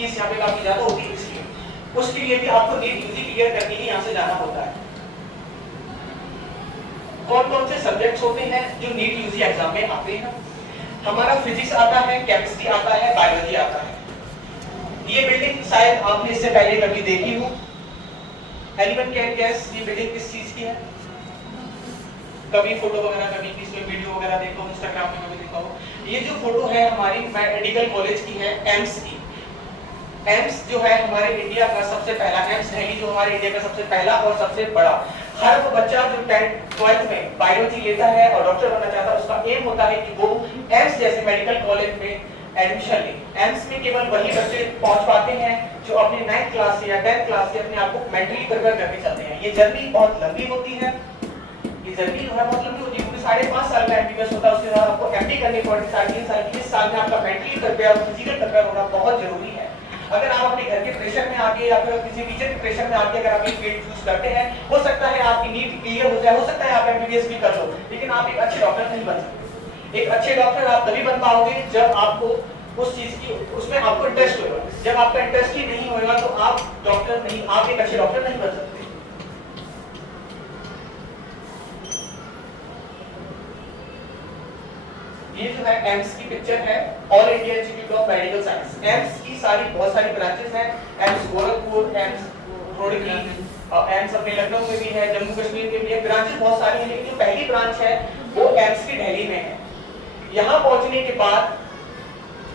Fees यहाँ पे काफी ज्यादा होती है, इसलिए उसके लिए भी आपको नीट यूजी क्लियर करके ही यहाँ से जाना होता है। कौन कौन से सब्जेक्ट्स होते हैं जो नीट यूजी एग्जाम में आते हैं? हमारा फिजिक्स आता है, केमिस्ट्री आता है, बायोलॉजी आता है। ये बिल्डिंग शायद आपने इससे पहले कभी देखी हो। एनीवन कैन गेस ये बिल्डिंग किस चीज की है? कभी फोटो वगैरह, कभी किसी वीडियो वगैरह देखा हो, इंस्टाग्राम में कभी देखा हो। ये जो फोटो है हमारी मेडिकल कॉलेज की है, एम्स की। एम्स जो है हमारे इंडिया का सबसे पहला, एम्स दिल्ली जो हमारे इंडिया का सबसे पहला और सबसे बड़ा, हर वो बच्चा जो 12th में बायोलॉजी लेता है और डॉक्टर बनना चाहता है, उसका एम होता है कि वो एम्स जैसे मेडिकल कॉलेज में एडमिशन ले। एम्स में केवल वही बच्चे पहुंच पाते हैं जो अपने 9th क्लास से या 10th क्लास से अपने आप को मेंटली प्रिपेयर करके चलते हैं। ये जर्नी बहुत लंबी होती है, ये जर्नी जो है बहुत लंबी होती है, क्योंकि 5.5 साल का एमबीबीएस होता है, उसके बाद आपको एमडी करनी पड़ती है 3.5 साल की। इस साल में आपका मेंटली प्रिपेयर और फिजिकल प्रिपेयर होना बहुत जरूरी है। अगर आप अपने घर के प्रेशर में आके या फिर किसी टीचर के प्रेशर में आके अगर आप एक फील्ड चूज करते हैं, हो सकता है आपकी नीट क्लियर हो जाए, हो सकता है आप एमबीबीएस भी कर लो, लेकिन आप एक अच्छे डॉक्टर नहीं बन सकते। एक अच्छे डॉक्टर आप तभी बन पाओगे जब आपको उस चीज की, उसमें आपको इंटरेस्ट होगा। जब आपका इंटरेस्ट ही नहीं होगा तो आप डॉक्टर नहीं, आप एक अच्छे डॉक्टर नहीं बन सकते। ये जो है एम्स की पिक्चर है, all India institute of medical science. AIIMS की बहुत सारी ब्रांचेस हैं, AIIMS Gorakhpur, AIIMS Roorkee, AIIMS अपने लखनऊ में भी है, जम्मू कश्मीर में भी है, ब्रांचेस बहुत सारी हैं, लेकिन जो पहली ब्रांच है वो एम्स की दिल्ली में है। यहाँ पहुंचने के बाद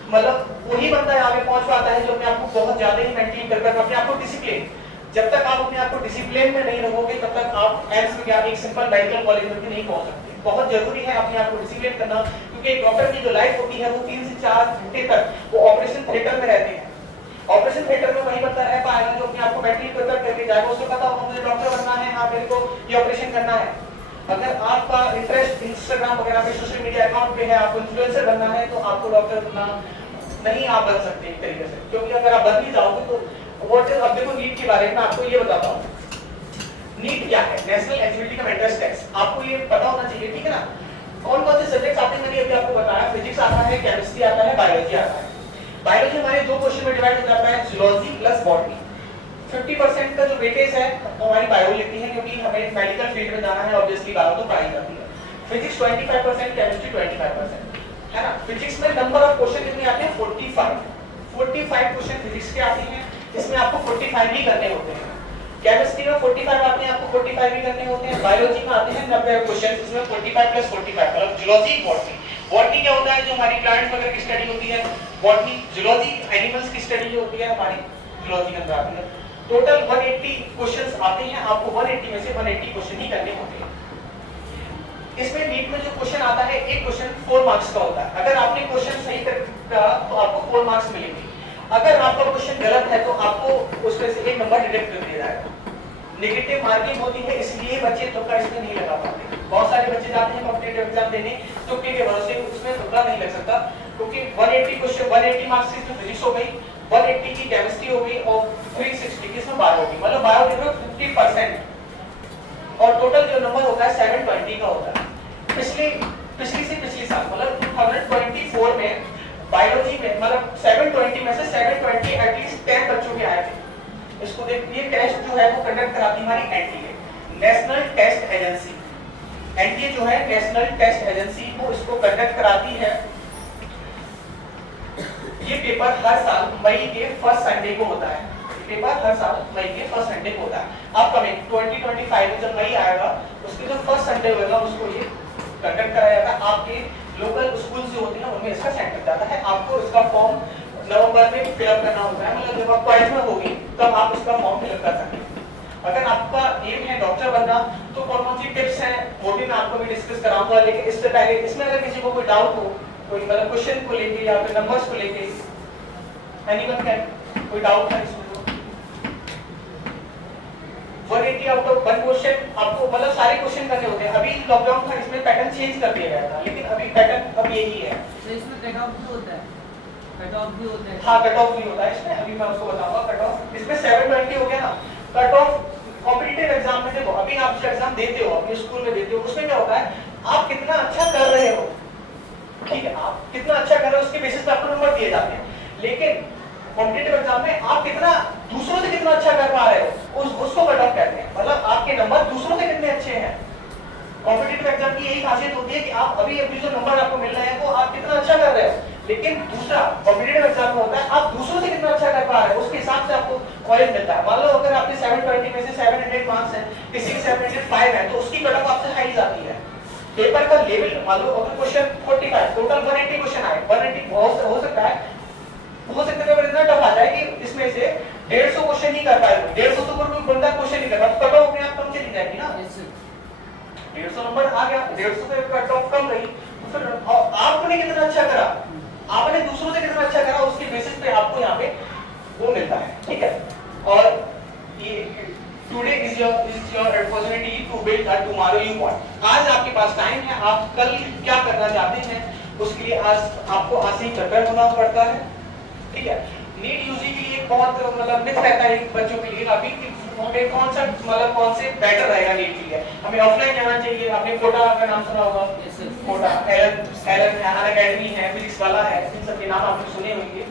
मतलब वही बंदा यहाँ पे पहुंच पाता है जो अपने आप को बहुत ज्यादा ही मेंटेन कर पाता है, अपने आप को डिसिप्लिन। जब तक आप अपने आप को डिसिप्लिन में नहीं रहोगे तब तक आप एम्स में क्या एक सिंपल मेडिकल कॉलेज में भी नहीं पहुंच सकते। बहुत जरूरी है अपने आप को डिसिप्लिन करना, क्योंकि एक डॉक्टर की जो लाइफ होती है वो 3 से 4 घंटे तक वो ऑपरेशन थिएटर में रहते हैं। ऑपरेशन थिएटर में वही बंदा रह पाएगा जो अपने आप को मेंटली प्रिपेयर करके जाएगा, उसको पता होगा मुझे डॉक्टर बनना है, हाँ मेरे को ये ऑपरेशन करना है। अगर आपका इंटरेस्ट इंस्टाग्राम वगैरह पे, सोशल मीडिया अकाउंट पे है, आपको इन्फ्लुएंसर बनना है, तो आपको डॉक्टर बनना नहीं आप बन सकते एक तरीके से, क्योंकि अगर आप बन भी जाओगे तो व्हाट इज, अब देखो नीट के बारे में आपको ये बताता हूँ। नीट क्या है? National eligibility cum entrance test. आपको ये पता होना चाहिए, ठीक है ना। कौन कौन से सब्जेक्ट्स आते हैं मैंने अभी आपको बताया, फिजिक्स आता है, केमिस्ट्री आता है, बायोलॉजी आता है। बायोलॉजी हमारे दो क्वेश्चन में डिवाइड हो जाता है, जूलॉजी प्लस बॉटनी। 50% का जो वेटेज है हमारी बायो लेती है, क्योंकि हमें मेडिकल फील्ड में जाना है, ऑब्वियसली बायो तो पढ़ाई जाती है। फिजिक्स 25%, केमिस्ट्री 25%, है ना। फिजिक्स में नंबर ऑफ क्वेश्चन कितने आते हैं? 45 क्वेश्चन फिजिक्स के आते हैं, इसमें आपको 45 ही करने होते हैं। केमिस्ट्री में 45 आते हैं, आपको 45 भी करने होते हैं। बायोलॉजी में आते हैं 90 क्वेश्चन, इसमें 45 प्लस 45 मतलब जूलॉजी, बॉटनी। बॉटनी क्या होता है? जो हमारी प्लांट्स वगैरह की स्टडी होती है, बॉटनी। जूलॉजी एनिमल्स की स्टडी जो होती है हमारी जूलॉजी के अंदर आती है। टोटल 180 क्वेश्चंस आते हैं, आपको 180 में से 180 क्वेश्चन ही करने होते हैं। इसमें नीट में जो क्वेश्चन आता है, एक क्वेश्चन 4 मार्क्स का होता है। अगर आपने क्वेश्चन सही करा तो आपको 4 मार्क्स मिलेंगे। अगर आपका क्वेश्चन गलत है तो आपको उसमें से एक नंबर डिडक्ट कर दिया जाएगा। नेगेटिव मार्किंग होती है, इसलिए बच्चे तुक्का इसमें नहीं लगा पाते। बहुत सारे बच्चे जाते हैं कॉम्पिटिटिव एग्जाम देने, तुक्के के भरोसे उसमें तुक्का नहीं लग सकता, क्योंकि 180 क्वेश्चन, 180 मार्क्स की फिजिक्स हो गई, 180 की केमिस्ट्री हो गई और 360 की इसमें बायो होगी, मतलब बायो देखो 50%। और टोटल जो नंबर होता है 720 का होता है। पिछली से पिछली साल मतलब 2024 में बायोलॉजी में मतलब 720 में से 720 एटलीस्ट 10 बच्चों के आए थे। इसको देखिए, टेस्ट जो है वो कंडक्ट कराती हमारी NTA, national test agency. NTA जो है नेशनल टेस्ट एजेंसी, वो इसको कंडक्ट कराती है। ये पेपर हर साल मई के फर्स्ट संडे को होता है। पेपर हर साल मई के फर्स्ट संडे को होता है। अपकमिंग 2025 में जब मई आएगा, उसके जो फर्स्ट संडे होगा उसको ये कंडक्ट कराया जाता है। आपके लोकल स्कूल जो होते हैं उनमें इसका सेंटर जाता है। आपको इसका फॉर्म नवंबर में फिलअप करना होता है, मतलब जब आप 12th में होगी तब आप इसका फॉर्म फिलअप कर सकते हैं। अगर आपका एम है डॉक्टर बनना, तो कौन कौन सी टिप्स हैं वो भी मैं आपको भी डिस्कस कराऊंगा। लेकिन इससे पहले इसमें अगर किसी को कोई डाउट हो, कोई मतलब क्वेश्चन को लेके या फिर नंबर्स को लेके, एनीवन कैन, कोई डाउट है इसमें? 180 आउट ऑफ 1 क्वेश्चन आपको मतलब सारे क्वेश्चन करने होते हैं। अभी लॉकडाउन था, इसमें पैटर्न चेंज कर दिया गया था, लेकिन अभी पैटर्न अब यही है। तो इसमें कट ऑफ भी होता है, कट ऑफ भी होता है। हाँ, कट ऑफ भी होता है इसमें, अभी मैं आपको बताऊंगा कट ऑफ। इसमें 720 हो गया ना। कट ऑफ कॉम्पिटिटिव एग्जाम में देखो, अभी आप जो एग्जाम देते हो अपने स्कूल में देते हो, उसमें क्या होता है, आप कितना अच्छा कर रहे हो, ठीक है, आप कितना अच्छा कर रहे हो उसके बेसिस पे आपको नंबर दिए जाते हैं। लेकिन कॉम्पिटिटिव एग्जाम में आप कितना दूसरों से कितना अच्छा कर पा रहे हो उसको कट ऑफ कहते हैं, मतलब आपके नंबर दूसरों से कितने अच्छे हैं। कॉम्पिटिटिव एग्जाम की यही खासियत होती है कि आप अभी जो नंबर आपको मिल रहे हैं वो आप कितना अच्छा कर रहे हो, लेकिन दूसरा कॉम्पिटिटिव एग्जाम में होता है आप दूसरों से कितना अच्छा कर पा रहे हो उसके हिसाब से आपको कॉलेज मिलता है। मान लो अगर आपके 720 में से 700 मार्क्स हैं, किसी के 705 है, तो उसकी कट ऑफ आपसे हाई जाती है। पेपर का लेवल मान लो अगर क्वेश्चन 45 टोटल 180 क्वेश्चन आए, 180 बहुत हो सकता है पेपर इतना टफ आ जाए कि इसमें से 150 क्वेश्चन नहीं कर पाएगा, 150 तो कोई बंदा क्वेश्चन नहीं कर पाता, कट ऑफ अपने आप कम चली जाएगी ना। 150 नंबर आ गया, 150 से कट ऑफ कम गई, तो फिर आपने कितना अच्छा करा, आपने दूसरों से कितना अच्छा करा, उसके बेसिस पे आपको यहाँ पे वो मिलता है, ठीक है। और ये today is your opportunity to build a tomorrow you want. आज आपके पास टाइम है, आप कल क्या करना चाहते हैं उसके लिए आज आपको आज से ही प्रिपेयर होना पड़ता है, ठीक है। नीट यूजी के लिए बहुत मतलब मिथ रहता है बच्चों के लिए अभी हमें कौन सा मतलब कौन से बेटर रहेगा नीट के लिए, हमें ऑफलाइन जाना चाहिए। आपने कोटा का नाम सुना होगा, कोटा एलन अकेडमी है, फिजिक्स वाला है, इन सब के नाम आपने सुने होंगे।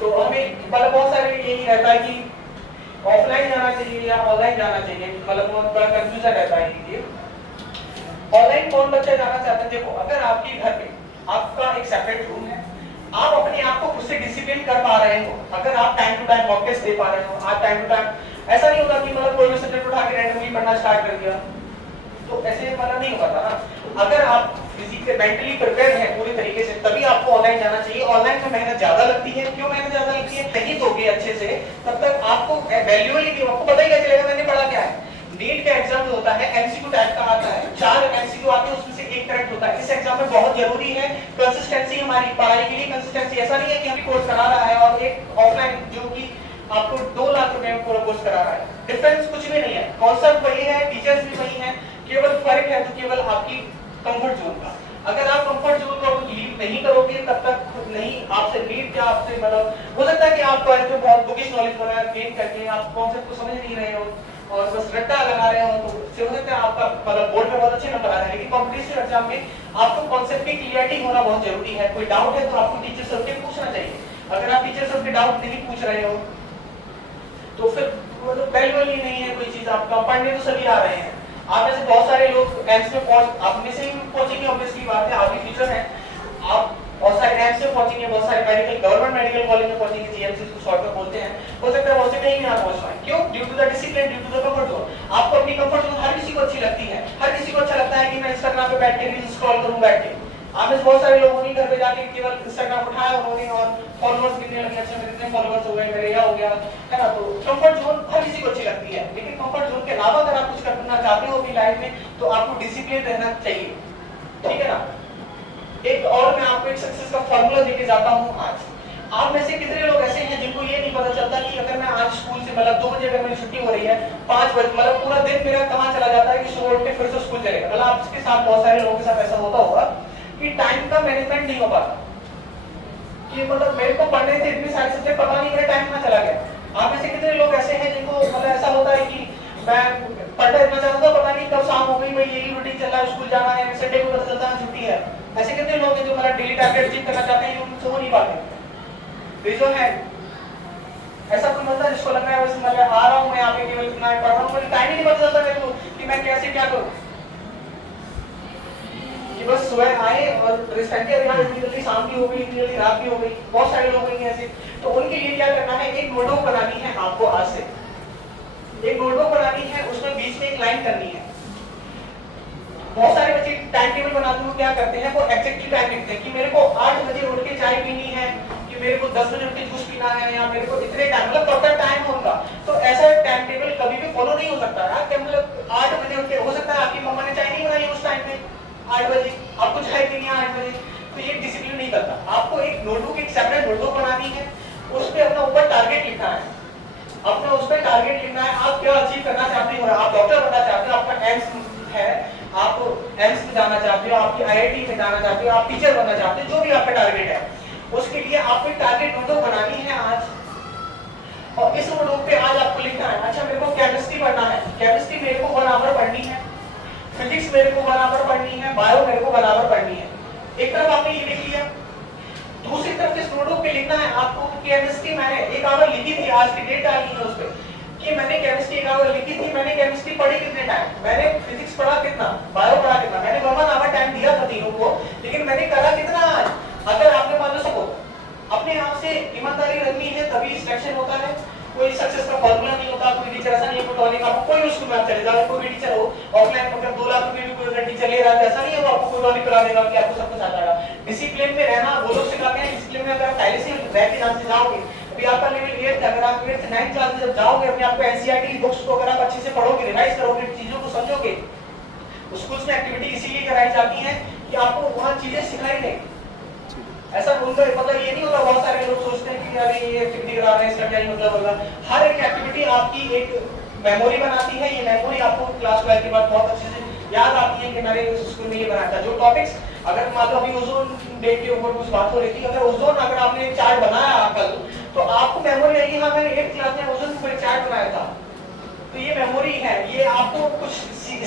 तो हमें मतलब बहुत सारे यही रहता है कि ऑफलाइन जाना चाहिए या ऑनलाइन जाना चाहिए, मतलब बहुत बड़ा कंफ्यूजन रहता है ये। ऑनलाइन कौन बच्चा जाना चाहता है, देखो अगर आपके घर पे आपका एक सेपरेट रूम है, आप अपने आप को खुद से डिसिप्लिन कर पा रहे हो, अगर आप time to time mock test दे पा रहे हो, आप टाइम टू टाइम ऐसा नहीं होगा कि मतलब कोई भी सब्जेक्ट उठा के रैंडमली पढ़ना स्टार्ट कर दिया, तो ऐसे मतलब नहीं होता ना। अगर आप फिजिकली मेंटली प्रिपेयर हैं पूरी तरीके से तभी आपको ऑनलाइन जाना चाहिए। ऑनलाइन में मेहनत ज्यादा लगती है, क्यों मेहनत ज्यादा लगती है, नहीं दोगे अच्छे से तब तक आपको वैल्यूएबल नहीं, आपको पता ही क्या चलेगा मैंने पढ़ा क्या है। नीट का एग्जाम जो होता है एमसीक्यू टाइप का आता है, 4 एमसीक्यू आते हैं उसमें से एक करेक्ट होता है। इस एग्जाम में बहुत जरूरी है कंसिस्टेंसी, हमारी पढ़ाई के लिए कंसिस्टेंसी। ऐसा नहीं है कि हमें कोर्स करा रहा है और एक ऑफलाइन जो कि आपको 2 लाख रुपए में पूरा कोर्स करा रहा है, डिफरेंस कुछ भी नहीं है, कॉन्सेप्ट वही है, टीचर्स भी वही हैं, केवल फर्क है तो केवल आपकी कंफर्ट जोन का। अगर आप कंफर्ट जोन को लीव नहीं करोगे तब तक नहीं आपसे नीट क्या आपसे मतलब हो सकता है कि आप बहुत बुकिश नॉलेज वगैरह गेन करके आप कॉन्सेप्ट को समझ नहीं रहे हो और बस रट्टा लगा रहे हो, तो इससे हो सकता है आपका मतलब बोर्ड में बहुत अच्छे नंबर आ जाए, लेकिन कॉम्पिटिटिव एग्जाम में आपको कॉन्सेप्ट की क्लियरिटी होना बहुत जरूरी है। कोई डाउट है तो आपको टीचर से पूछना चाहिए, अगर आप टीचर से डाउट नहीं पूछ रहे हो तो फिर मतलब वैल्यू ही नहीं है कोई चीज। आपका पढ़ने तो सभी आ रहे हैं, आप में से बहुत सारे लोग एम्स में पहुंच आप में से भी पहुंचेंगे, ऑब्वियसली बात है, आपके फ्यूचर है, आप बहुत सारे एम्स में पहुंचेंगे, बहुत सारे मेडिकल गवर्नमेंट मेडिकल कॉलेज में पहुंचेंगे, जीएमसी को शॉर्ट में बोलते हैं, हो सकता है बहुत से कहीं भी ना पहुंच पाए, क्यों, due to the discipline, due to the comfort zone. आपको अपनी कंफर्ट जोन हर किसी को अच्छी लगती है, हर किसी को अच्छा लगता है कि मैं इंस्टाग्राम पे बैठ के रील्स स्क्रॉल करूं बैठ के। आप में बहुत सारे लोगों ने घर पे जाके केवल इंस्टाग्राम उठाया उन्होंने और फॉलोअर्स कितने लगे, अच्छा मेरे इतने फॉलोअर्स हो गए, मेरे यह हो गया, है ना। तो कंफर्ट जोन हर किसी को अच्छी लगती है, लेकिन कंफर्ट जोन के अलावा अगर आप कुछ करना चाहते हो अपनी लाइफ में तो आपको डिसिप्लिन रहना चाहिए, ठीक है ना। एक और मैं आपको एक सक्सेस का फार्मूला देके जाता हूं आज। आप में से कितने लोग ऐसे हैं जिनको ये नहीं पता चलता कि अगर मैं आज स्कूल से मतलब 2 बजे अगर मेरी छुट्टी हो रही है, 5 बजे मतलब पूरा दिन मेरा कहां चला जाता है कि सुबह उठ के फिर से स्कूल चलेगा। मतलब आपके साथ बहुत सारे लोगों के साथ ऐसा होता होगा कि टाइम का मैनेजमेंट नहीं हो पाता, कि मतलब मेरे को पढ़ने थे इतने सारे सब्जेक्ट, पता नहीं मेरा टाइम कहां चला गया। आप में से कितने लोग ऐसे हैं जिनको मतलब ऐसा होता है कि मैं पढ़ना इतना चाहता था, पता नहीं कब शाम हो गई, भाई यही रूटीन चल रहा है, स्कूल जाना है, संडे को पता चलता है छुट्टी है। ऐसे कितने लोग हैं जो मतलब डेली टारगेट अचीव करना चाहते हैं, उनसे हो नहीं पाते। रीजन है ऐसा कोई मतलब जिसको लग रहा है बस मैं आ रहा हूं, मैं यहाँ पे केवल इतना पढ़ रहा हूं, मुझे टाइम ही नहीं पता चलता मेरे को कि मैं कैसे क्या करूं, कि बस सुबह आए और रिसेंटली अभी इतनी जल्दी शाम की हो गई, इतनी जल्दी रात की हो गई, बहुत सारे लोग हैं ऐसे। तो उनके लिए क्या करना है, एक नोटबुक बनानी है आपको आज से, एक नोटबुक बनानी है, उसमें बीच में एक लाइन करनी है। बहुत सारे बच्चे टाइम टेबल बनाते हुए क्या करते हैं, वो एग्जैक्टली टाइम लिखते हैं कि मेरे को 8 बजे उठ के चाय पीनी है, कि मेरे को 10 बजे उठ के जूस पीना है, या मेरे को इतने टाइम मतलब प्रॉपर टाइम होगा। तो ऐसा टाइम टेबल कभी भी फॉलो नहीं हो सकता है कि मतलब 8 बजे उठ के, हो सकता है आपकी मम्मा ने चाय नहीं बनाई उस टाइम पे 8 बजे, आपको चाय पीनी है 8 बजे, तो ये डिसिप्लिन नहीं करता। आपको एक नोटबुक, एक सेपरेट नोटबुक बनानी है, उस पे अपना ऊपर टारगेट लिखना है, अपना उस पे टारगेट लिखना है, आप क्या अचीव करना चाहते हो, आप डॉक्टर बनना चाहते हो, आपका एम्स है, आप एम्स में जाना चाहते हो, आपकी आईआईटी में जाना चाहते हो, आप टीचर बनना चाहते हो, जो भी आपका टारगेट है, उसके लिए आपको एक टारगेट नोटबुक बनानी है आज। और इस नोटबुक पे आज आपको लिखना है, अच्छा मेरे को केमिस्ट्री पढ़ना है, केमिस्ट्री मेरे को बराबर पढ़नी है, फिजिक्स मेरे को बराबर पढ़नी है, बायो मेरे को बराबर पढ़नी है। एक तरफ आपने ये लिख लिया, दूसरी तरफ इस नोटबुक पे लिखना है आपको केमिस्ट्री मैंने एक आवर लिखी थी, आज की डेट डाली है उस पे कि मैंने केमिस्ट्री एक आवर लिखी थी, मैंने केमिस्ट्री पढ़ी कितने टाइम, मैंने फिजिक्स पढ़ा कितना, बायो पढ़ा कितना, मैंने 1 आवर टाइम दिया था तीनों को, लेकिन मैंने करा कितना आज। अगर आपने मान लो सको अपने आप से ईमानदारी रखनी है तभी सिलेक्शन होता है। कोई सक्सेस का फॉर्मूला नहीं होता, कोई टीचर ऐसा नहीं है टॉनिक आपको कोई स्कूल में आप चले जाओ, कोई भी टीचर हो ऑफलाइन अगर 2 लाख रुपए भी कोई अगर टीचर ले रहा है ऐसा नहीं है वो आपको कोई टॉनिक करा देगा कि आपको सब कुछ आ जाएगा। डिसिप्लिन में रहना वो लोग सिखाते हैं, डिसिप्लिन में अगर आप पहले से रह के ध्यान से जाओगे, अभी आपका लेवल 8 अगर आप 8 से 9 क्लास में जब जाओगे अपने आपको एनसीईआरटी बुक्स को अगर आप अच्छे से पढ़ोगे, रिवाइज करोगे, चीजों को समझोगे, स्कूल्स में एक्टिविटी इसीलिए कराई जाती है कि आपको वहां चीजें सिखाई नहीं। ऐसा उनका मतलब ये नहीं होता, बहुत सारे लोग सोचते हैं कि यार ये एक्टिविटी करा रहे हैं इसका क्या ही मतलब होगा। हर एक एक्टिविटी आपकी एक मेमोरी बनाती है, ये मेमोरी आपको क्लास 12 के बाद बहुत अच्छे से याद आती है कि मैंने स्कूल में ये बनाया था। जो टॉपिक्स अगर मान लो अभी ओजोन डे के ऊपर कुछ बात हो रही थी, अगर ओजोन अगर आपने एक चार्ट बनाया कल तो आपको मेमोरी रहेगी हाँ मैंने 8th क्लास में ओजोन पर चार्ट बनाया था। तो ये मेमोरी है, ये आपको कुछ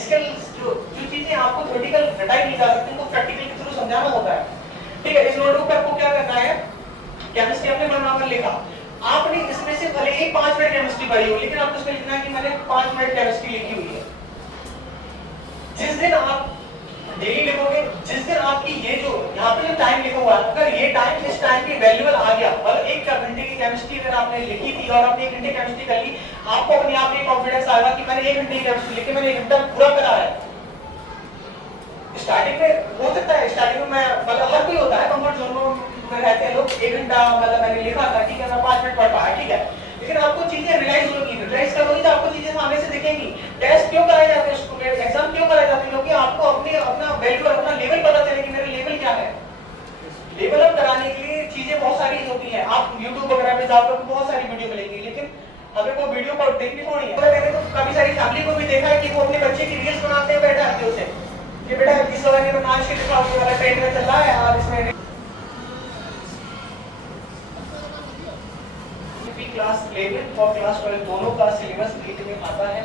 स्किल्स जो चीजें आपको थ्योरेटिकल रटाई नहीं जा सकती उनको प्रैक्टिकल के थ्रू समझाना होता है। ठीक है, इस नोटबुक पे आपको क्या करना है, केमिस्ट्री आपने बनाकर लिखा, आपने इसमें से भले ही 5 मिनट केमिस्ट्री पढ़ी हो लेकिन आपको इसमें लिखना है कि मैंने 5 मिनट केमिस्ट्री लिखी हुई है। जिस दिन आप डेली लिखोगे, जिस दिन आपकी ये जो यहाँ पे जो टाइम लिखा हुआ है अगर ये टाइम इस टाइम की वैल्यूएबल आ गया और 1 घंटे की केमिस्ट्री अगर आपने लिखी थी और आपने 1 घंटे केमिस्ट्री कर ली, आपको अपने आप में कॉन्फिडेंस आएगा कि मैंने 1 घंटे की केमिस्ट्री लिखी, मैंने 1 घंटा पूरा करा है। स्टार्टिंग में हो सकता है, स्टार्टिंग में मैं मतलब हर कोई होता है कंफर्ट जोन में रहते हैं लोग, 1 घंटा मतलब मैंने लिखा था ठीक है मैं 5 मिनट पढ़ पाया ठीक है, लेकिन आपको चीजें रियलाइज होगी, रियलाइज करोगी तो आपको चीजें सामने से दिखेंगी। टेस्ट क्यों कराए जाते हैं स्कूल में, एग्जाम क्यों कराए जाते हैं, क्योंकि आपको अपने अपना वैल्यू और अपना लेवल पता चले कि मेरा लेवल क्या है। लेवल अप कराने के लिए चीजें बहुत सारी होती हैं, आप YouTube वगैरह पे जाकर बहुत सारी वीडियो मिलेंगी, लेकिन हमें वो वीडियो पर देखनी थोड़ी है। मैंने तो काफी सारी फैमिली को भी देखा है कि वो अपने बच्चे की रील्स बनाते हैं बैठा के उसे कि बेटा इस जमाने में नाच के दिखाओ, ये वाला ट्रेंड में चल रहा है और इसमें क्लास 11 और क्लास 12 दोनों का सिलेबस नीट में आता है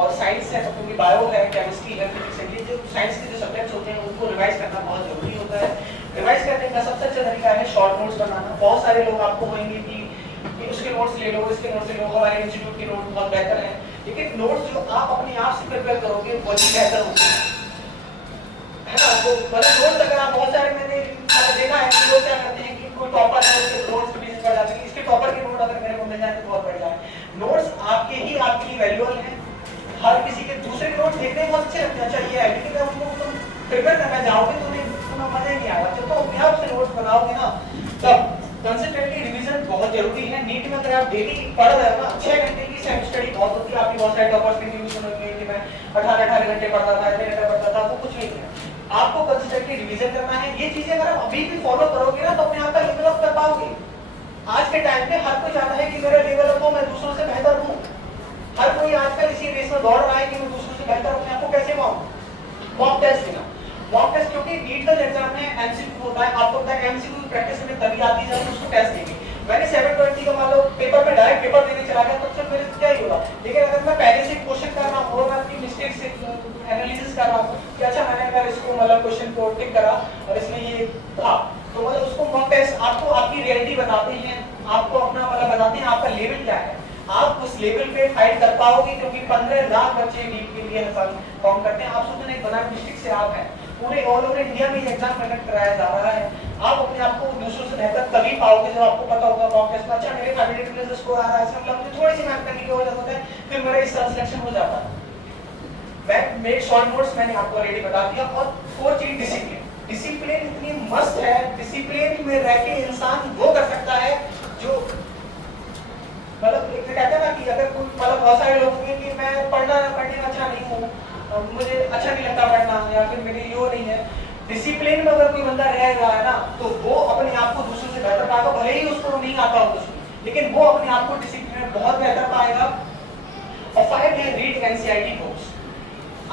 और साइंस है तो क्योंकि बायो है, केमिस्ट्री है, फिजिक्स है, ये जो साइंस के जो सब्जेक्ट्स होते हैं उनको रिवाइज करना बहुत जरूरी होता है। रिवाइज करने का सबसे अच्छा तरीका है शॉर्ट नोट्स बनाना। बहुत सारे लोग आपको कहेंगे कि उसके नोट्स ले लो, इसके नोट्स ले लो, हमारे इंस्टीट्यूट के नोट्स बहुत बेहतर हैं, लेकिन नोट्स जो आप अपने आप से प्रिपेयर करोगे वो बेहतर होते हैं, है ना। तो मतलब नोट्स अगर आप बहुत सारे मैंने देखा है कि लोग क्या करते हैं कि कोई टॉपर है उसके नोट्स के पीछे पड़ जाते हैं, इसके टॉपर के नोट अगर मेरे को मिल जाए तो बहुत बढ़ जाए। नोट्स आपके ही आपके लिए वैल्यूएबल हैं, हर किसी के दूसरे के नोट्स देखने में बहुत अच्छे लगते हैं, अच्छा ये है, लेकिन जब उनको तुम प्रिपेयर करना चाहोगे तो तुम्हें मजा ही नहीं आएगा। जब तो अपने आप से नोट्स बनाओगे ना तब कंसिस्टेंटली रिवीजन बहुत जरूरी है। नीट में अगर आप डेली पढ़ रहे हो ना 6 घंटे की सेल्फ स्टडी बहुत होती है, आपकी बहुत सारे टॉपर्स की न्यूज़ सुनोगे कि मैं 18 घंटे पढ़ता था, 1 घंटा पढ़ता था, वो कुछ नहीं है। आपको कंसिस्टेंटली रिवीजन करना है। ये चीजें अगर आप अभी भी फॉलो करोगे ना तो अपने आप का लेवल अप कर पाओगे। आज के टाइम में हर कोई चाहता है कि मेरा लेवल अप हो, मैं दूसरों से बेहतर हूं। हर कोई आजकल इसी रेस में दौड़ रहा है कि मैं दूसरों से बेहतर अपने आप को कैसे पाऊं। मॉक टेस्ट देना, मॉक टेस्ट क्योंकि नीट का एग्जाम में एमसीक्यू होता है, आपको पता है एमसीक्यू प्रैक्टिस में तभी आती है जब उसको टेस्ट देंगे। मैंने 720 का मान लो पेपर में डायरेक्ट पेपर देने चला गया तब तक मेरे क्या ही होगा, लेकिन अगर मैं पहले से क्वेश्चन कर रहा हूं और मैं अपनी मिस्टेक से एनालिसिस कर रहा हूं कि अच्छा मैंने अगर इसको मतलब क्वेश्चन को टिक करा और इसमें ये था तो मतलब उसको मॉक टेस्ट आपको आपकी रियलिटी बताते हैं, आपको अपना मतलब बताते हैं आपका लेवल क्या है, आप उस लेवल पे फाइट कर पाओगे। क्योंकि 15 लाख बच्चे नीट के लिए फॉर्म करते हैं, आप सोचते हैं बनारस डिस्ट्रिक्ट से आप हैं, पूरे ऑल ओवर इंडिया में ये एग्जाम कंडक्ट कराया जा रहा है। आप अपने आप को दूसरों से बेहतर तभी पाओगे जब आपको पता होगा मॉक टेस्ट में अच्छा मेरे 500 प्लस स्कोर आ रहा है, मतलब मुझे थोड़ी सी मेहनत करने की जरूरत होता है, फिर मेरा इस तरह सिलेक्शन हो जाता है। मैं मेरे शॉर्ट नोट्स मैंने आपको ऑलरेडी बता दिया। और 4 चीज डिसिप्लिन, डिसिप्लिन इतनी मस्त है, डिसिप्लिन में रह के इंसान वो कर सकता है जो मतलब एक कहते हैं ना कि अगर कोई मतलब बहुत सारे लोग होंगे कि मैं पढ़ने में अच्छा नहीं हूँ, मुझे अच्छा नहीं लगता पढ़ना या फिर मेरी यो नहीं है। डिसिप्लिन में अगर कोई बंदा रह रहा है ना तो वो अपने आप को दूसरों से बेहतर पाएगा, भले ही उसको नहीं आता हो कुछ, लेकिन वो अपने आप को डिसिप्लिन में बहुत बेहतर पाएगा। और 5 है रीड एनसीईआरटी बुक्स।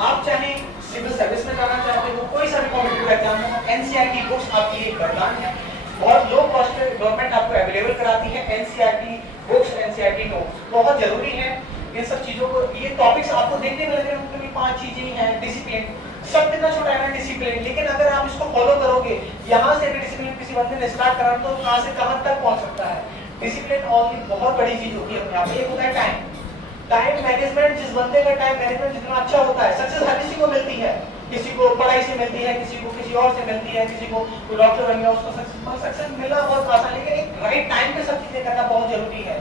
आप चाहे सिविल सर्विस में जाना चाहते हो, कोई सा भी कॉम्पिटिटिव एग्जाम में, एनसीईआरटी बुक्स आपकी एक वरदान है। बहुत लो कॉस्ट में गवर्नमेंट आपको अवेलेबल कराती है एनसीईआरटी बुक्स, एनसीईआरटी नोट्स बहुत जरूरी है। इन सब चीजों को, ये टॉपिक्स आपको देखने में लगे उनके भी 5 चीजें हैं, डिसिप्लिन, शब्द कितना छोटा है ना, डिसिप्लिन, लेकिन अगर आप इसको फॉलो करोगे, यहाँ से भी डिसिप्लिन किसी बंदे ने स्टार्ट करा तो कहाँ से कहाँ तक पहुँच सकता है। डिसिप्लिन और बहुत बड़ी चीज होती है अपने आप में। एक होता है टाइम मैनेजमेंट, जिस बंदे का टाइम मैनेजमेंट जितना अच्छा होता है, सक्सेस हर किसी को मिलती है, किसी को पढ़ाई से मिलती है, किसी को किसी और से मिलती है, किसी को डॉक्टर बन गया उसको सक्सेस मिलना बहुत आसान, लेकिन एक राइट टाइम पे सब चीजें करना बहुत जरूरी है।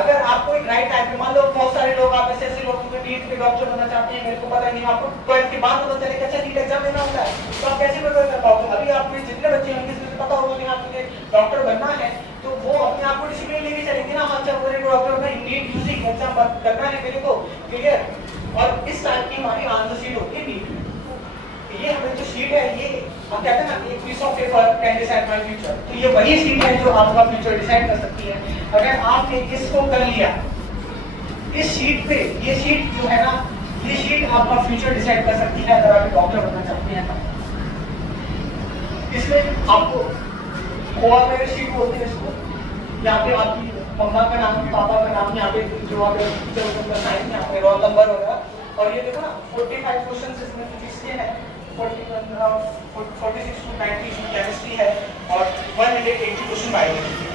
अगर आपको एक राइट टाइम पे, मान लो बहुत सारे लोग आप ऐसे लोग नीट पे डॉक्टर बनना चाहते हैं, मेरे को पता नहीं, आपको 12th के बाद पता चले कि अच्छा नीट एग्जाम देना होता है, तो आप कैसे प्रिपेयर कर पाओगे। अभी आपके जितने बच्चे होंगे जिसमें पता होगा कि आप मुझे डॉक्टर बनना है, तो वो अपने आप को डिसिप्लिन लेके चलेंगे ना, अच्छा मुझे डॉक्टर बनना है, नीट यूजी एग्जाम करना है मेरे को, क्लियर। और इस टाइप की हमारी आंसर शीट होती है नीट। ये हमें जो शीट है, ये हम कहते हैं ना, एक piece of paper can decide my future, तो ये वही शीट है जो आपका फ्यूचर डिसाइड कर सकती है। अगर आपने इसको कर लिया, इस शीट पे, ये शीट जो है ना, ये शीट आपका फ्यूचर डिसाइड कर सकती है अगर आप डॉक्टर बनना चाहते हैं तो। इसमें आपको कोऑर्डिनेटर शीट बोलते हैं इसको, यहाँ पे आपकी मम्मा का नाम, पापा का नाम, यहाँ पे जो आप टीचर का साइन, यहाँ पे रोल नंबर होगा, और ये देखो ना 45 क्वेश्चंस इसमें फिजिक्स के हैं, 46 to 90 इसमें केमिस्ट्री है, और 180 क्वेश्चन बायोलॉजी।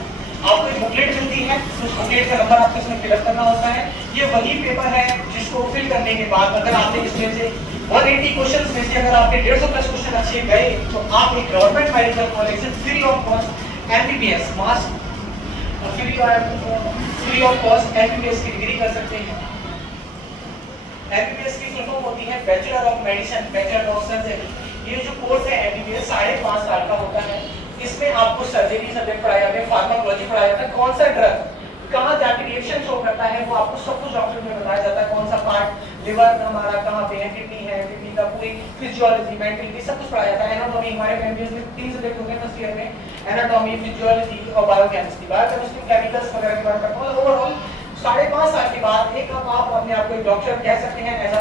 आपको एक बुकलेट मिलती है, उस बुकलेट का नंबर आपको इसमें फिलअप करना होता है। ये वही पेपर है जिसको फिल करने के बाद अगर आपने इसमें से 180 क्वेश्चंस में से अगर आपके 150 प्लस क्वेश्चन अच्छे गए, तो आप एक गवर्नमेंट मेडिकल कॉलेज से free of cost MBBS mass free of cost MBBS की डिग्री कर सकते हैं। एमबीबीएस की फुल फॉर्म होती है bachelor of medicine, bachelor of surgery. ये जो कोर्स है एमबीबीएस 5.5 साल का होता है। इसमें आपको सर्जरी सब्जेक्ट पढ़ाया जाता है, फार्माकोलॉजी पढ़ाया जाता है, कौन सा ड्रग कहाँ जाके रिएक्शन शो करता है वो आपको सब कुछ डॉक्टर में बताया जाता है, कौन सा पार्ट लिवर हमारा कहाँ पे है, किडनी है, किडनी का पूरी फिजियोलॉजी, मेंटलिटी सब कुछ पढ़ाया जाता है। एनाटॉमी, हमारे एमबीबीएस में 3 सब्जेक्ट होते हैं फर्स्ट ईयर में, एनाटॉमी, फिजियोलॉजी और बायोकेमिस्ट्री। बायोकेमिस्ट्री केमिकल्स वगैरह की बात करता हूँ। ओवरऑल 5.5 साल के बाद एक आप अपने आप को एक डॉक्टर कह सकते हैं, ऐसा